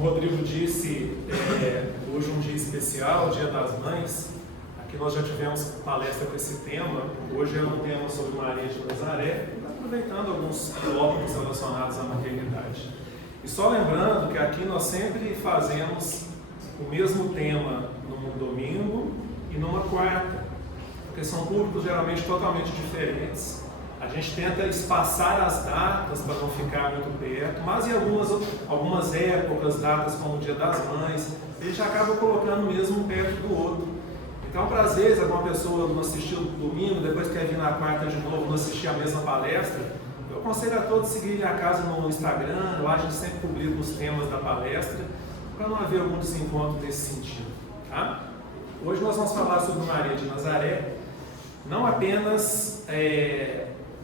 Como o Rodrigo disse, hoje é um dia especial, o Dia das Mães. Aqui nós já tivemos palestra com esse tema. Hoje é um tema sobre Maria de Nazaré, aproveitando alguns tópicos relacionados à maternidade. E só lembrando que aqui nós sempre fazemos o mesmo tema num domingo e numa quarta, porque são públicos geralmente totalmente diferentes. A gente tenta espaçar as datas para não ficar muito perto, mas em algumas épocas, datas como o Dia das Mães, a gente acaba colocando mesmo um perto do outro. Então, para às vezes, alguma pessoa não assistiu no domingo, depois quer vir na quarta de novo, não assistir a mesma palestra, eu aconselho a todos seguirem a casa no Instagram, lá a gente sempre publica os temas da palestra, para não haver algum desencontro nesse sentido. Tá? Hoje nós vamos falar sobre Maria de Nazaré, não apenas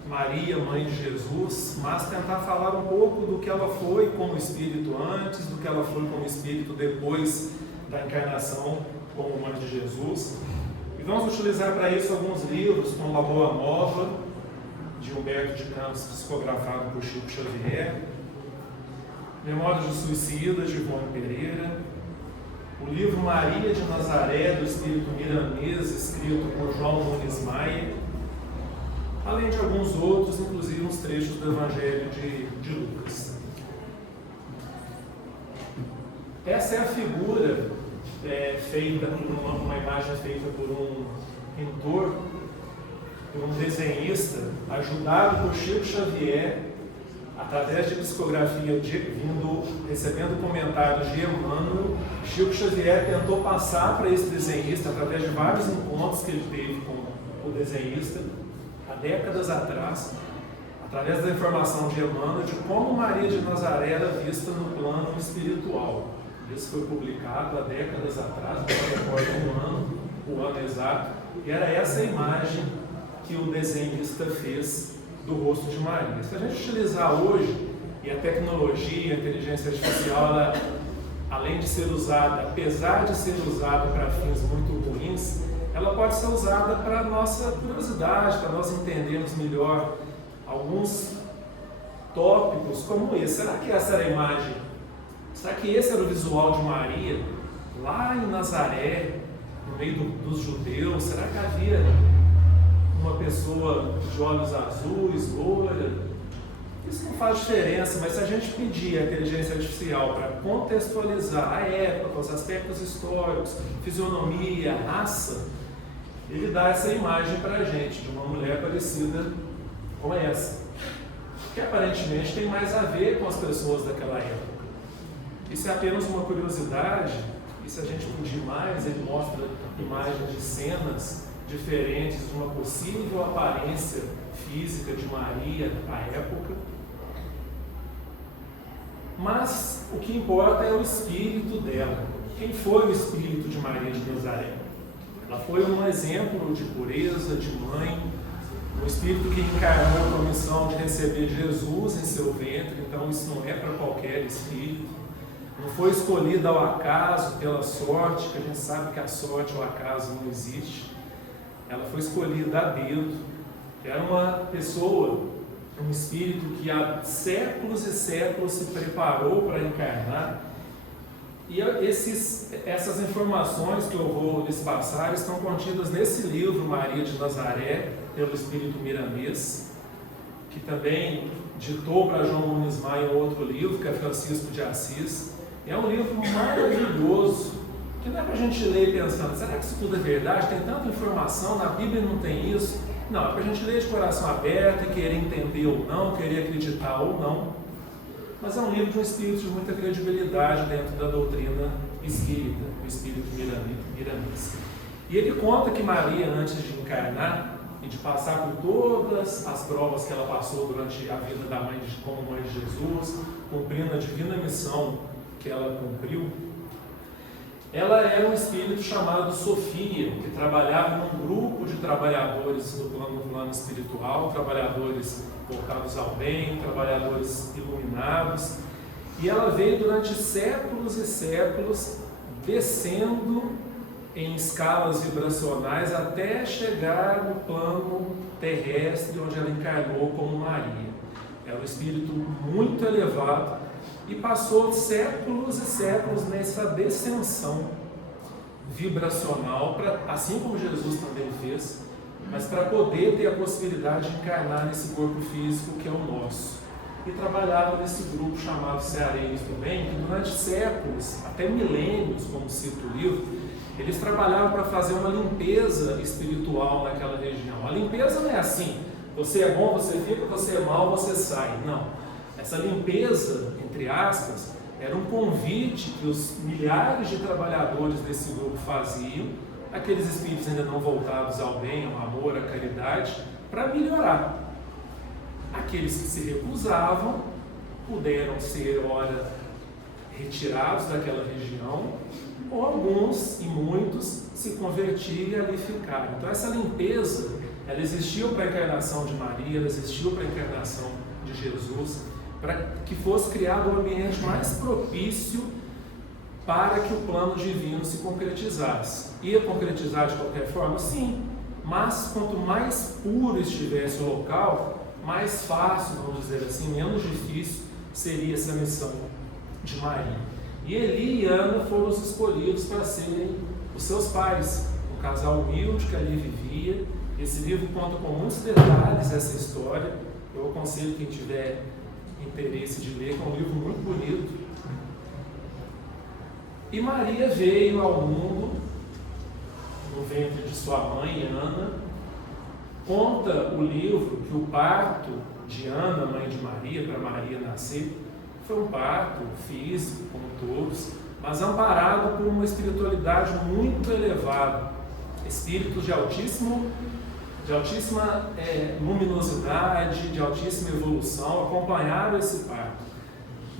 Maria, mãe de Jesus, mas tentar falar um pouco do que ela foi como espírito antes, do que ela foi como espírito depois da encarnação como mãe de Jesus. E vamos utilizar para isso alguns livros, como A Boa Nova, de Humberto de Campos, psicografado por Chico Xavier, Memórias de Suicida, de Ivone Pereira, o livro Maria de Nazaré, do espírito milanês, escrito por João Nunes Maia, além de alguns outros, inclusive uns trechos do Evangelho de Lucas. Essa é a figura feita por uma imagem feita por um pintor, por um desenhista, ajudado por Chico Xavier, através de psicografia, recebendo comentários de Emmanuel. Chico Xavier tentou passar para esse desenhista, através de vários encontros que ele teve com o desenhista, há décadas atrás, através da informação de Emmanuel, de como Maria de Nazaré era vista no plano espiritual. Isso foi publicado há décadas atrás, não recordo o ano exato, e era essa imagem que o desenhista fez do rosto de Maria. Se a gente utilizar hoje, e a tecnologia, a inteligência artificial, ela, além de ser usada, apesar de ser usada para fins muito ruins, ela pode ser usada para a nossa curiosidade, para nós entendermos melhor alguns tópicos como esse. Será que essa era a imagem? Será que esse era o visual de Maria, lá em Nazaré, no meio dos judeus? Será que havia uma pessoa de olhos azuis, loira? Isso não faz diferença, mas se a gente pedir a inteligência artificial para contextualizar a época, os aspectos históricos, fisionomia, raça, ele dá essa imagem para a gente, de uma mulher parecida com essa, que aparentemente tem mais a ver com as pessoas daquela época. Isso é apenas uma curiosidade, e se a gente pedir mais, ele mostra imagens de cenas diferentes de uma possível aparência física de Maria à época. Mas o que importa é o espírito dela. Quem foi o espírito de Maria de Nazaré? Ela foi um exemplo de pureza, de mãe, um espírito que encarnou com a missão de receber Jesus em seu ventre, então isso não é para qualquer espírito. Não foi escolhida ao acaso, pela sorte, que a gente sabe que a sorte ou o acaso não existe. Ela foi escolhida a dedo. Era uma pessoa, um espírito que há séculos e séculos se preparou para encarnar. E essas informações que eu vou lhes passar estão contidas nesse livro, Maria de Nazaré, pelo espírito milanês, que também ditou para João Nunes Maia outro livro, que é Francisco de Assis. É um livro maravilhoso, que não é para a gente ler pensando, será que isso tudo é verdade? Tem tanta informação, na Bíblia não tem isso. Não, é para a gente ler de coração aberto e querer entender ou não, querer acreditar ou não. Mas é um livro de um espírito de muita credibilidade dentro da doutrina espírita, o espírito milanês. E ele conta que Maria, antes de encarnar e de passar por todas as provas que ela passou durante a vida da mãe como mãe de Jesus, cumprindo a divina missão que ela cumpriu, ela era um espírito chamado Sofia, que trabalhava num grupo de trabalhadores no plano espiritual, trabalhadores voltados ao bem, trabalhadores iluminados, e ela veio durante séculos e séculos descendo em escalas vibracionais até chegar no plano terrestre, onde ela encarnou como Maria. Era um espírito muito elevado, e passou séculos e séculos nessa descensão vibracional, assim como Jesus também fez, mas para poder ter a possibilidade de encarnar nesse corpo físico que é o nosso. E trabalhava nesse grupo chamado Cearenhos também, que durante séculos, até milênios, como cita o livro, eles trabalhavam para fazer uma limpeza espiritual naquela região. A limpeza não é assim, você é bom, você fica, você é mal, você sai. Não. Essa limpeza, entre aspas, era um convite que os milhares de trabalhadores desse grupo faziam, aqueles espíritos ainda não voltados ao bem, ao amor, à caridade, para melhorar. Aqueles que se recusavam puderam ser, ora, retirados daquela região, ou alguns, e muitos, se convertiam e ali ficaram. Então essa limpeza, ela existiu para a encarnação de Maria, ela existiu para a encarnação de Jesus, para que fosse criado um ambiente mais propício para que o plano divino se concretizasse. Ia concretizar de qualquer forma? Sim, mas quanto mais puro estivesse o local, mais fácil, vamos dizer assim, menos difícil seria essa missão de Maria. E Eli e Ana foram os escolhidos para serem os seus pais, um casal humilde que ali vivia. Esse livro conta com muitos detalhes essa história. Eu aconselho quem tiver interesse de ler, que é um livro muito bonito. E Maria veio ao mundo no ventre de sua mãe, Ana. Conta o livro que o parto de Ana, mãe de Maria, para Maria nascer, foi um parto físico, como todos, mas amparado por uma espiritualidade muito elevada. Espíritos de altíssima luminosidade, de altíssima evolução, acompanharam esse parto.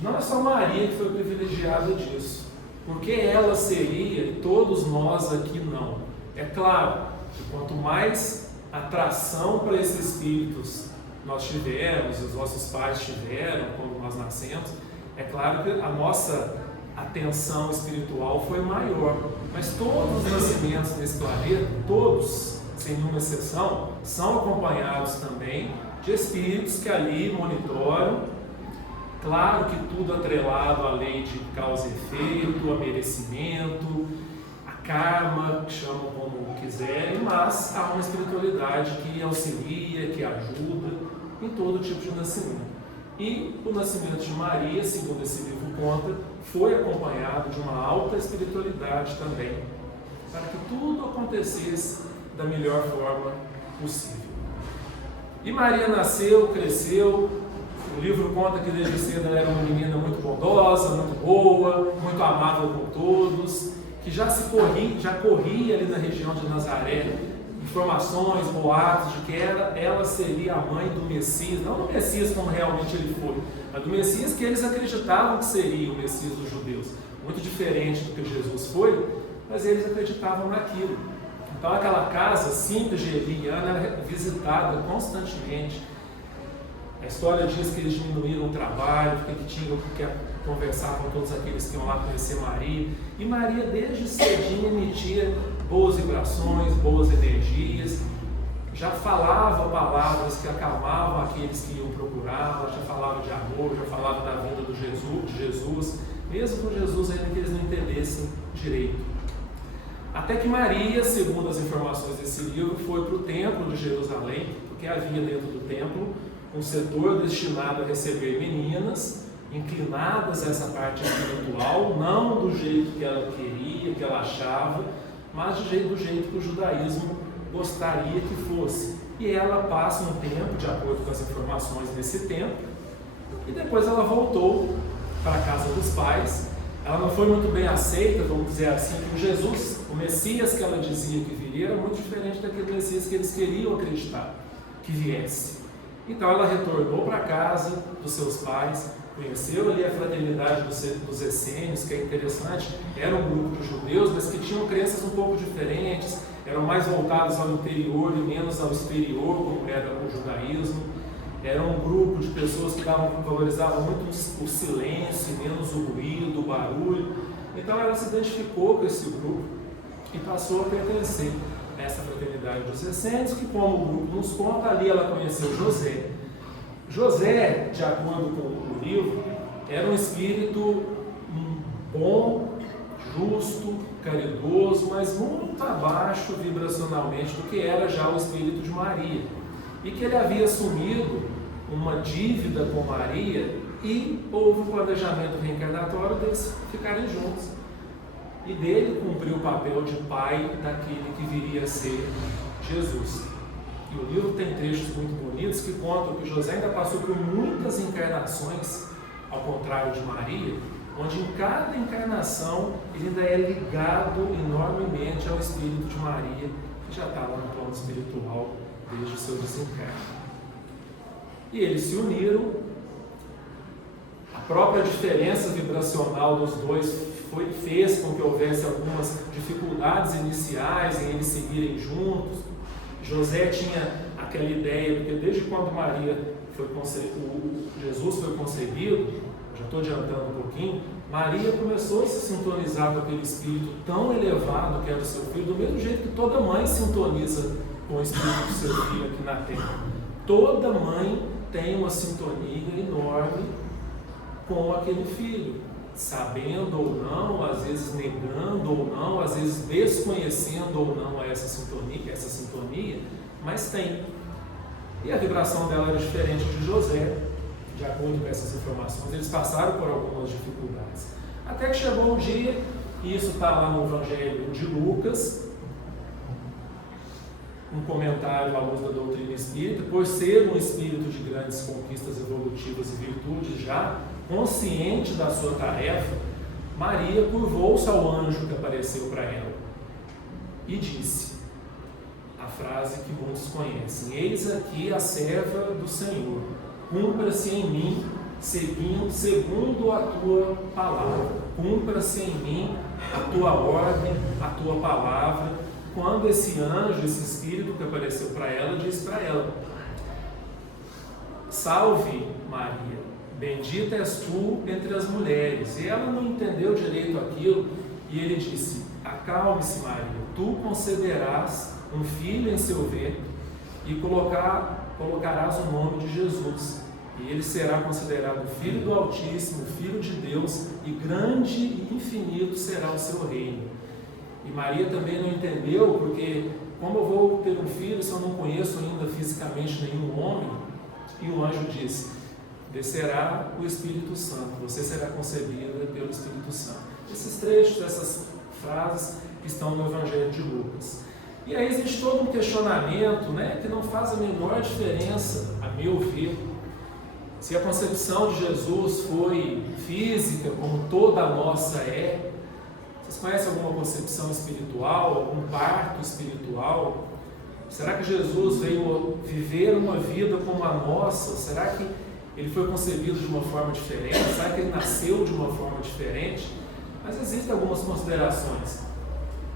Não é só Maria que foi privilegiada disso, porque ela seria, e todos nós aqui não. É claro que quanto mais atração para esses espíritos nós tivemos, os nossos pais tiveram quando nós nascemos, é claro que a nossa atenção espiritual foi maior, mas todos os nascimentos nesse planeta, todos, sem nenhuma exceção, são acompanhados também de espíritos que ali monitoram, claro que tudo atrelado à lei de causa e efeito, a merecimento, a karma, que chamam como quiserem, mas há uma espiritualidade que auxilia, que ajuda em todo tipo de nascimento. E o nascimento de Maria, segundo esse livro conta, foi acompanhado de uma alta espiritualidade também, para que tudo acontecesse da melhor forma possível. E Maria nasceu, cresceu. O livro conta que desde cedo ela era uma menina muito bondosa, muito boa, muito amável por todos, que já corria ali na região de Nazaré informações, boatos de que ela seria a mãe do Messias, não do Messias como realmente ele foi, mas do Messias que eles acreditavam que seria o Messias dos judeus, muito diferente do que Jesus foi, mas eles acreditavam naquilo. Então aquela casa simples de Eli e Ana era visitada constantemente. A história diz que eles diminuíram o trabalho, porque tinham que conversar com todos aqueles que iam lá conhecer Maria. E Maria, desde cedinho, emitia boas vibrações, boas energias, já falava palavras que acalmavam aqueles que iam procurá-la, já falava de amor, já falava da vinda de Jesus, mesmo com Jesus ainda que eles não entendessem direito. Até que Maria, segundo as informações desse livro, foi para o templo de Jerusalém, porque havia dentro do templo um setor destinado a receber meninas, inclinadas a essa parte espiritual, não do jeito que ela queria, que ela achava, mas do jeito que o judaísmo gostaria que fosse. E ela passa um tempo, de acordo com as informações desse tempo, e depois ela voltou para a casa dos pais. Ela não foi muito bem aceita, vamos dizer assim, que Jesus, o Messias que ela dizia que viria, era muito diferente daquele Messias que eles queriam acreditar que viesse. Então ela retornou para a casa dos seus pais, conheceu ali a fraternidade dos essênios, que é interessante, era um grupo de judeus, mas que tinham crenças um pouco diferentes, eram mais voltados ao interior e menos ao exterior, como era o judaísmo. Era um grupo de pessoas que valorizavam muito o silêncio, menos o ruído, o barulho. Então ela se identificou com esse grupo e passou a pertencer a essa fraternidade dos essênios, que, como o grupo nos conta, ali ela conheceu José. José, de acordo com o livro, era um espírito bom, justo, caridoso, mas muito abaixo vibracionalmente do que era já o espírito de Maria. E que ele havia assumido uma dívida com Maria e houve um planejamento reencarnatório deles ficarem juntos. E dele cumprir o papel de pai daquele que viria a ser Jesus. E o livro tem trechos muito bonitos que contam que José ainda passou por muitas encarnações, ao contrário de Maria, onde em cada encarnação ele ainda é ligado enormemente ao espírito de Maria, que já estava no plano espiritual desde o seu desencarne. E eles se uniram. A própria diferença vibracional dos dois fez com que houvesse algumas dificuldades iniciais em eles seguirem juntos. José tinha aquela ideia, porque desde quando Jesus foi concebido, já estou adiantando um pouquinho, Maria começou a se sintonizar com aquele espírito tão elevado que era o seu filho, do mesmo jeito que toda mãe sintoniza com o espírito do seu filho aqui na Terra. Toda mãe tem uma sintonia enorme com aquele filho, sabendo ou não, às vezes negando ou não, às vezes desconhecendo ou não essa sintonia, mas tem. E a vibração dela era diferente de José, de acordo com essas informações. Eles passaram por algumas dificuldades. Até que chegou um dia, e isso está lá no Evangelho de Lucas, um comentário à luz da doutrina espírita, por ser um espírito de grandes conquistas evolutivas e virtudes já, consciente da sua tarefa, Maria curvou-se ao anjo que apareceu para ela e disse a frase que muitos conhecem: eis aqui a serva do Senhor, cumpra-se em mim segundo a tua palavra, cumpra-se em mim a tua ordem, a tua palavra. Quando esse anjo, esse espírito que apareceu para ela, disse para ela: salve Maria, bendita és tu entre as mulheres. E ela não entendeu direito aquilo, e ele disse: acalme-se Maria, tu concederás um filho em seu ventre e colocarás o nome de Jesus, e ele será considerado filho do Altíssimo, filho de Deus, e grande e infinito será o seu reino. E Maria também não entendeu, porque como eu vou ter um filho se eu não conheço ainda fisicamente nenhum homem? E o anjo disse: descerá o Espírito Santo, você será concebida pelo Espírito Santo. Esses trechos, essas frases que estão no Evangelho de Lucas. E aí existe todo um questionamento, que não faz a menor diferença, a meu ver, se a concepção de Jesus foi física, como toda a nossa é. Vocês conhecem alguma concepção espiritual, algum parto espiritual? Será que Jesus veio viver uma vida como a nossa? Será que ele foi concebido de uma forma diferente? Será que ele nasceu de uma forma diferente? Mas existem algumas considerações.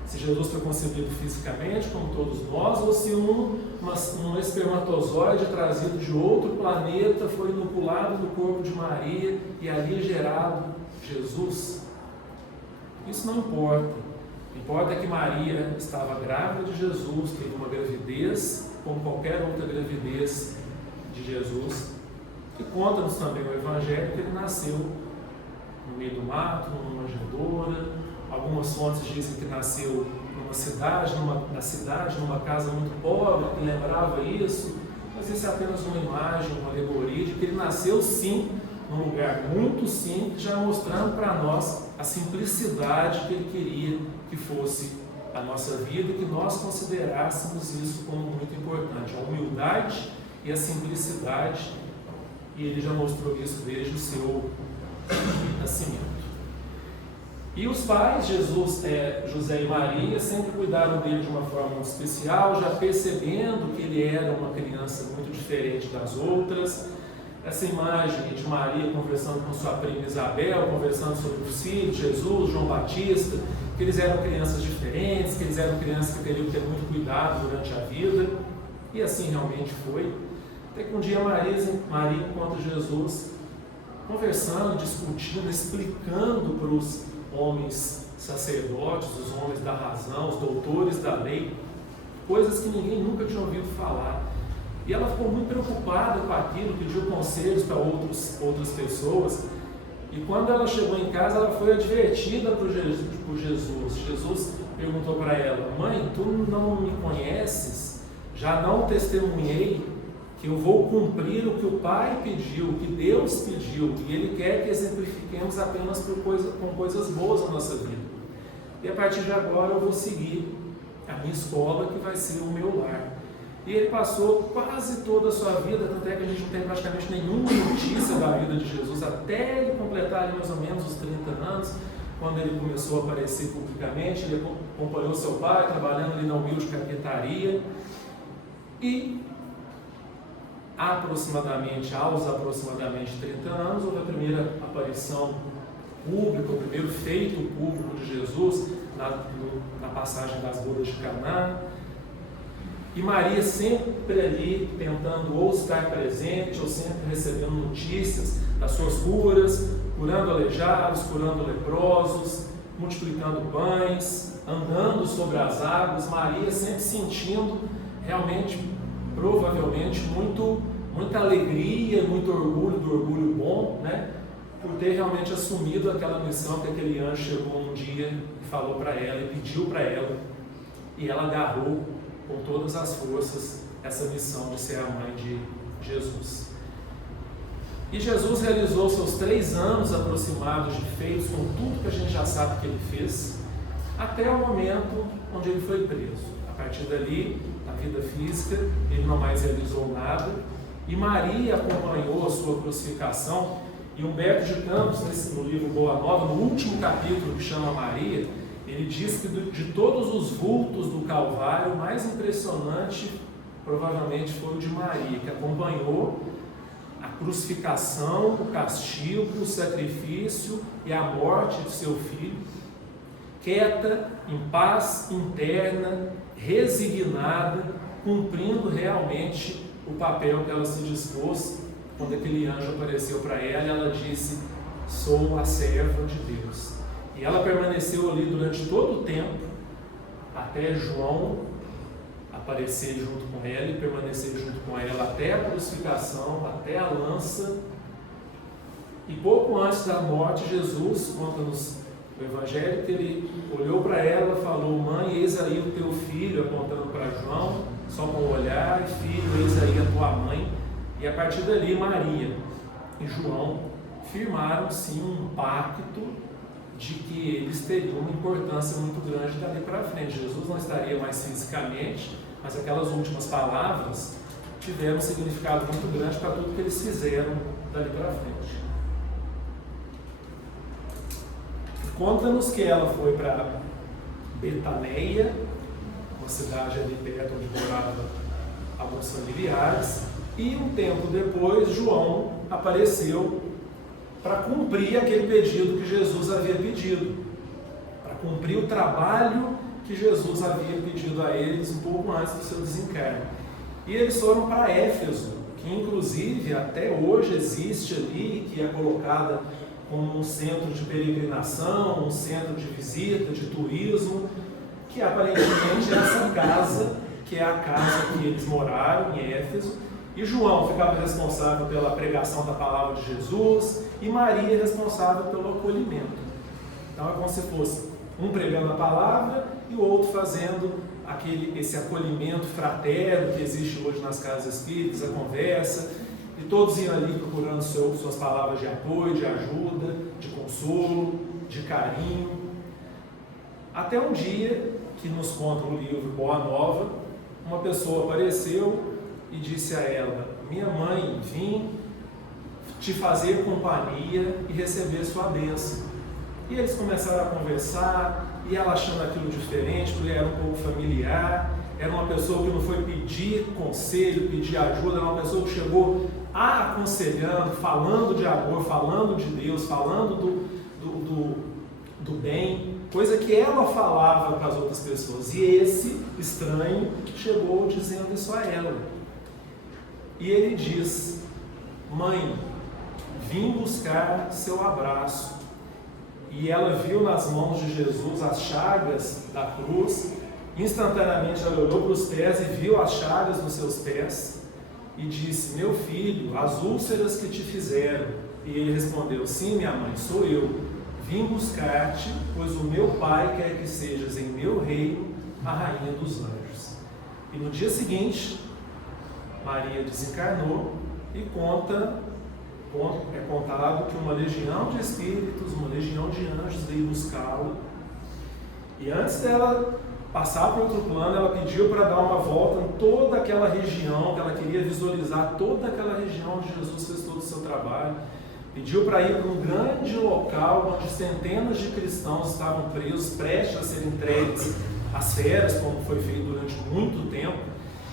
Se Jesus foi concebido fisicamente, como todos nós, ou se um espermatozoide trazido de outro planeta foi inoculado no corpo de Maria e ali gerado Jesus. Isso não importa. Importa que Maria estava grávida de Jesus, teve uma gravidez, como qualquer outra gravidez de Jesus. E conta-nos também o Evangelho que ele nasceu no meio do mato, numa manjedoura. Algumas fontes dizem que nasceu numa cidade, numa casa muito pobre, que lembrava isso, mas isso é apenas uma imagem, uma alegoria de que ele nasceu sim, num lugar muito simples, já mostrando para nós a simplicidade que ele queria que fosse a nossa vida e que nós considerássemos isso como muito importante, a humildade e a simplicidade, e ele já mostrou isso desde o seu nascimento. E os pais, José e Maria, sempre cuidaram dele de uma forma muito especial, já percebendo que ele era uma criança muito diferente das outras. Essa imagem de Maria conversando com sua prima Isabel, conversando sobre os filhos, Jesus, João Batista, que eles eram crianças diferentes, que eles eram crianças que teriam que ter muito cuidado durante a vida, e assim realmente foi. Até que um dia Maria encontra Jesus conversando, discutindo, explicando para os homens sacerdotes, os homens da razão, os doutores da lei, coisas que ninguém nunca tinha ouvido falar. E ela ficou muito preocupada com aquilo, pediu conselhos para outras pessoas. E quando ela chegou em casa, ela foi advertida por Jesus. Jesus perguntou para ela: mãe, tu não me conheces? Já não testemunhei que eu vou cumprir o que o Pai pediu, o que Deus pediu, e Ele quer que exemplifiquemos apenas com coisas boas na nossa vida. E a partir de agora eu vou seguir a minha escola, que vai ser o meu lar. E ele passou quase toda a sua vida, tanto é que a gente não tem praticamente nenhuma notícia da vida de Jesus, até ele completar ali mais ou menos os 30 anos, quando ele começou a aparecer publicamente. Ele acompanhou seu pai, trabalhando ali na humilde carpintaria, e aos aproximadamente 30 anos, houve a primeira aparição pública, o primeiro feito público de Jesus na passagem das bodas de Caná. E Maria sempre ali tentando ou estar presente, ou sempre recebendo notícias das suas curas, curando aleijados, curando leprosos, multiplicando pães, andando sobre as águas. Maria sempre sentindo realmente, provavelmente, muita alegria, muito orgulho, do orgulho bom, né? Por ter realmente assumido aquela missão que aquele anjo chegou um dia e falou para ela, e pediu para ela, e ela agarrou com todas as forças essa missão de ser a mãe de Jesus. E Jesus realizou seus 3 anos aproximados de feitos, com tudo que a gente já sabe que ele fez, até o momento onde ele foi preso. A partir dali, na vida física, ele não mais realizou nada, e Maria acompanhou a sua crucificação. E Humberto de Campos, no livro Boa Nova, no último capítulo que chama Maria, ele diz que de todos os vultos do Calvário, o mais impressionante provavelmente foi o de Maria, que acompanhou a crucificação, o castigo, o sacrifício e a morte de seu filho, quieta, em paz interna, resignada, cumprindo realmente o papel que ela se dispôs. Quando aquele anjo apareceu para ela, ela disse: sou a serva de Deus. E ela permaneceu ali durante todo o tempo, até João aparecer junto com ela e permanecer junto com ela até a crucificação, até a lança. E pouco antes da morte, Jesus, conta-nos o Evangelho, que ele olhou para ela e falou: mãe, eis aí o teu filho, apontando para João, só com o olhar, e filho, eis aí a tua mãe. E a partir dali, Maria e João firmaram sim um pacto de que eles teriam uma importância muito grande dali para frente. Jesus não estaria mais fisicamente, mas aquelas últimas palavras tiveram um significado muito grande para tudo que eles fizeram dali para frente. Conta-nos que ela foi para Betaneia, uma cidade ali perto onde morava alguns familiares, e um tempo depois João apareceu para cumprir aquele pedido que Jesus havia pedido, para cumprir o trabalho que Jesus havia pedido a eles um pouco antes do seu desencarne. E eles foram para Éfeso, que inclusive até hoje existe ali, que é colocada como um centro de peregrinação, um centro de visita, de turismo, que aparentemente é essa casa, que é a casa que eles moraram em Éfeso. E João ficava responsável pela pregação da palavra de Jesus, e Maria responsável pelo acolhimento. Então é como se fosse um pregando a palavra e o outro fazendo esse acolhimento fraterno que existe hoje nas casas espíritas, a conversa, e todos iam ali procurando suas palavras de apoio, de ajuda, de consolo, de carinho. Até um dia, que nos conta o livro Boa Nova, uma pessoa apareceu e disse a ela: minha mãe, vim te fazer companhia e receber sua bênção. E eles começaram a conversar, e ela achando aquilo diferente, porque era um pouco familiar, era uma pessoa que não foi pedir conselho, pedir ajuda, era uma pessoa que chegou aconselhando, falando de amor, falando de Deus, falando do bem, coisa que ela falava para as outras pessoas. E esse estranho chegou dizendo isso a ela. E ele diz: mãe, vim buscar seu abraço. E ela viu nas mãos de Jesus as chagas da cruz. Instantaneamente ela olhou para os pés e viu as chagas nos seus pés e disse: meu filho, as úlceras que te fizeram, E ele respondeu: sim, minha mãe, sou eu. Vim buscar-te, pois o meu pai quer que sejas em meu reino a rainha dos anjos. E no dia seguinte, Maria desencarnou e é contado que uma legião de espíritos, uma legião de anjos veio buscá-la. E antes dela passar para outro plano, ela pediu para dar uma volta em toda aquela região, que ela queria visualizar toda aquela região onde Jesus fez todo o seu trabalho. Pediu para ir para um grande local onde centenas de cristãos estavam presos, prestes a serem entregues às feras, como foi feito durante muito tempo.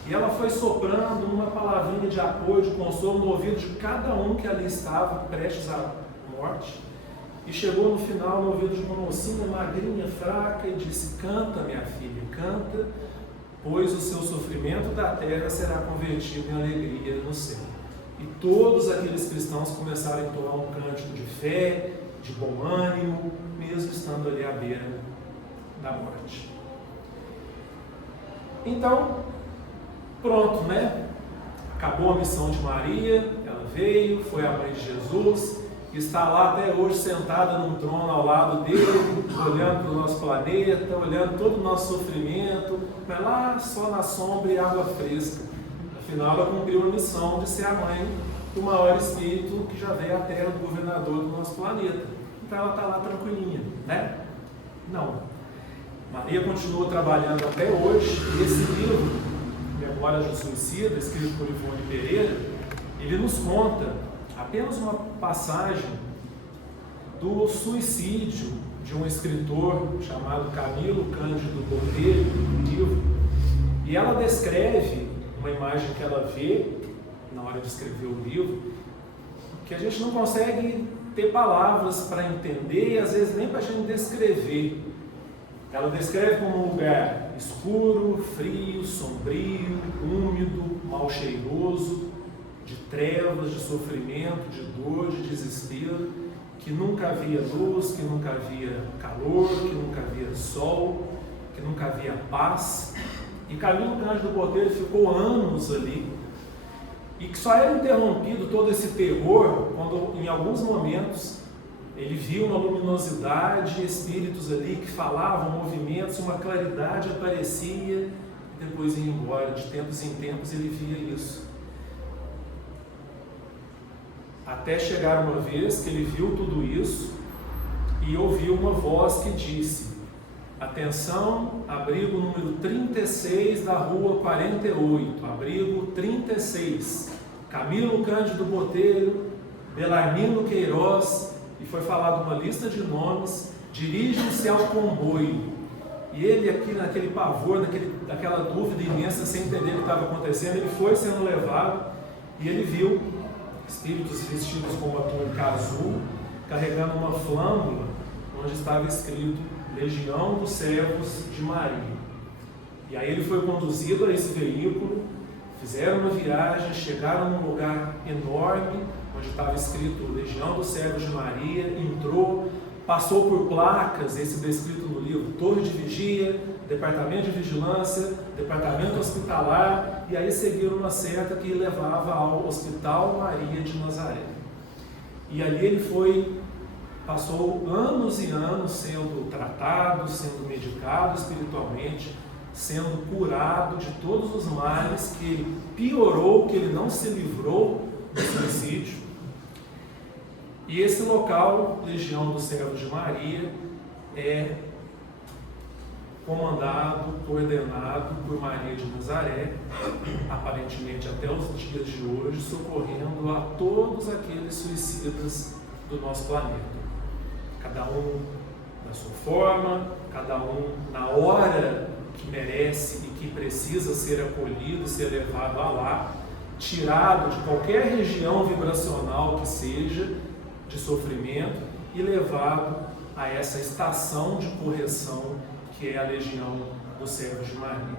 E ela foi soprando uma palavrinha de apoio, de consolo no ouvido de cada um que ali estava, prestes à morte. E chegou no final no ouvido de uma mocinha magrinha, fraca, e disse: canta, minha filha, canta, pois o seu sofrimento da terra será convertido em alegria no céu. E todos aqueles cristãos começaram a entoar um cântico de fé, de bom ânimo, mesmo estando ali à beira da morte. Então, pronto, né? Acabou a missão de Maria, ela veio, foi a mãe de Jesus, está lá até hoje sentada num trono ao lado dele, olhando para o nosso planeta, olhando todo o nosso sofrimento, mas lá só na sombra e água fresca. Afinal, ela cumpriu a missão de ser a mãe do maior espírito que já veio à Terra, do governador do nosso planeta. Então ela está lá tranquilinha, né? Não. Maria continua trabalhando até hoje, e esse livro, Memórias do Suicida, escrito por Ivone Pereira, ele nos conta apenas uma passagem do suicídio de um escritor chamado Camilo Cândido Botelho, no livro, e ela descreve uma imagem que ela vê na hora de escrever o livro, que a gente não consegue ter palavras para entender e às vezes nem para a gente descrever. Ela descreve como um lugar escuro, frio, sombrio, úmido, mal cheiroso, de trevas, de sofrimento, de dor, de desespero, que nunca havia luz, que nunca havia calor, que nunca havia sol, que nunca havia paz. E Camilo Cândido Botelho ficou anos ali, e que só era interrompido todo esse terror quando, em alguns momentos, ele viu uma luminosidade, espíritos ali que falavam, movimentos, uma claridade aparecia, e depois ia embora. De tempos em tempos ele via isso. Até chegar uma vez que ele viu tudo isso e ouviu uma voz que disse: atenção, abrigo número 36 da rua 48, abrigo 36, Camilo Cândido Botelho, Belarmino Queiroz, e foi falado uma lista de nomes, dirigem-se ao comboio. E ele aqui naquele pavor, naquela dúvida imensa, sem entender o que estava acontecendo, ele foi sendo levado e ele viu espíritos vestidos com uma túnica azul, carregando uma flâmula, onde estava escrito Legião dos Servos de Maria. E aí ele foi conduzido a esse veículo, fizeram uma viagem, chegaram num lugar enorme, onde estava escrito Legião dos Servos de Maria, entrou, passou por placas, esse descrito no livro, Torre de Vigia, Departamento de Vigilância, Departamento Hospitalar, e aí seguiram uma seta que levava ao Hospital Maria de Nazaré. E ali ele passou anos e anos sendo tratado, sendo medicado espiritualmente, sendo curado de todos os males, que ele piorou, que ele não se livrou do suicídio. E esse local, Legião dos Servos de Maria, é comandado, coordenado por Maria de Nazaré, aparentemente até os dias de hoje, socorrendo a todos aqueles suicidas do nosso planeta. Cada um da sua forma, cada um na hora que merece e que precisa ser acolhido, ser levado a lá, tirado de qualquer região vibracional que seja, de sofrimento, e levado a essa estação de correção que é a Legião dos Servos de Maria.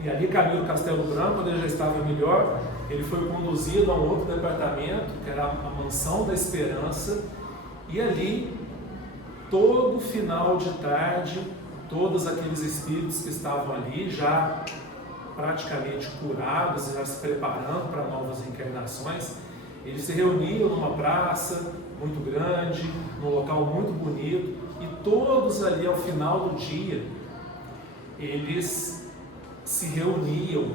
E ali, Camilo Castelo Branco, quando ele já estava melhor, ele foi conduzido a um outro departamento, que era a Mansão da Esperança, e ali, todo final de tarde, todos aqueles espíritos que estavam ali, já praticamente curados, já se preparando para novas encarnações, Eles se reuniam numa praça muito grande, num local muito bonito, e todos ali ao final do dia, eles se reuniam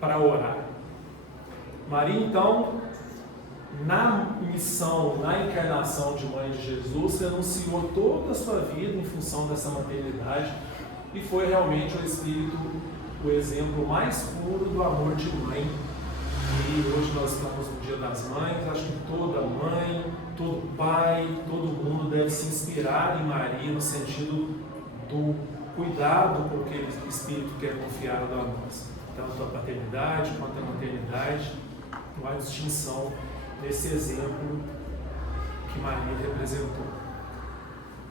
para orar. Maria, então, na missão, na encarnação de Mãe de Jesus, renunciou toda a sua vida em função dessa maternidade, e foi realmente o Espírito o exemplo mais puro do amor de mãe. E hoje nós estamos no Dia das Mães. Acho que toda mãe, todo pai, todo mundo deve se inspirar em Maria no sentido do cuidado com que o Espírito quer confiar a nós, tanto a paternidade quanto a maternidade. Não há distinção nesse exemplo que Maria representou.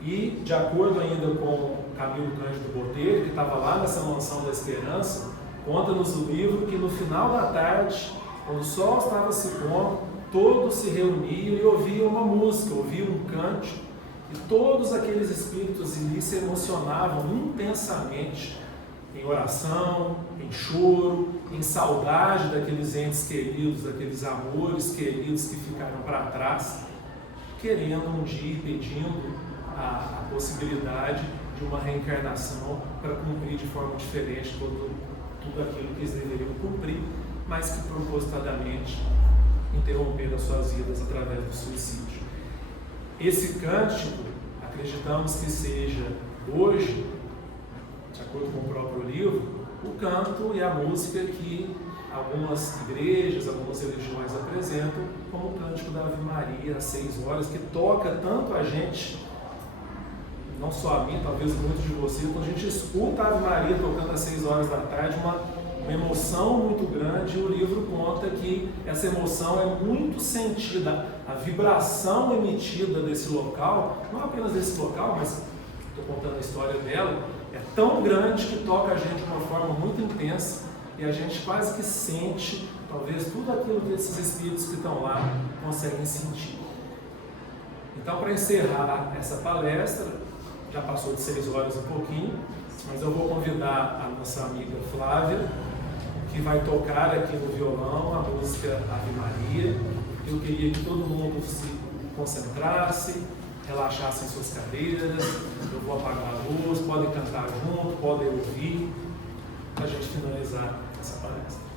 E, de acordo ainda com Camilo Cândido Botelho, que estava lá nessa Mansão da Esperança, conta-nos o livro que no final da tarde, quando o sol estava se pondo, todos se reuniam e ouviam uma música, ouviam um cântico, e todos aqueles espíritos ali se emocionavam intensamente em oração, em choro, em saudade daqueles entes queridos, daqueles amores queridos que ficaram para trás, querendo um dia, pedindo a possibilidade de uma reencarnação para cumprir de forma diferente tudo aquilo que eles deveriam cumprir, mas que propositadamente interromperam as suas vidas através do suicídio. Esse cântico, acreditamos que seja hoje, de acordo com o próprio livro, o canto e a música que algumas igrejas, algumas religiões apresentam como o cântico da Ave Maria às 6 horas, que toca tanto a gente, não só a mim, talvez muitos de vocês, quando a gente escuta a Ave Maria tocando às 6 horas da tarde, uma emoção muito grande. O livro conta que essa emoção é muito sentida, a vibração emitida desse local, não apenas desse local, mas estou contando a história dela, é tão grande que toca a gente de uma forma muito intensa e a gente quase que sente, talvez, tudo aquilo que esses espíritos que estão lá conseguem sentir. Então, para encerrar essa palestra, já passou de 6 horas um pouquinho, mas eu vou convidar a nossa amiga Flávia, que vai tocar aqui no violão a música Ave Maria. Eu queria que todo mundo se concentrasse, relaxasse em suas cadeiras. Eu vou apagar a luz, podem cantar junto, podem ouvir, para a gente finalizar essa palestra.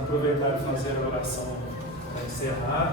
Aproveitar e fazer a oração para encerrar.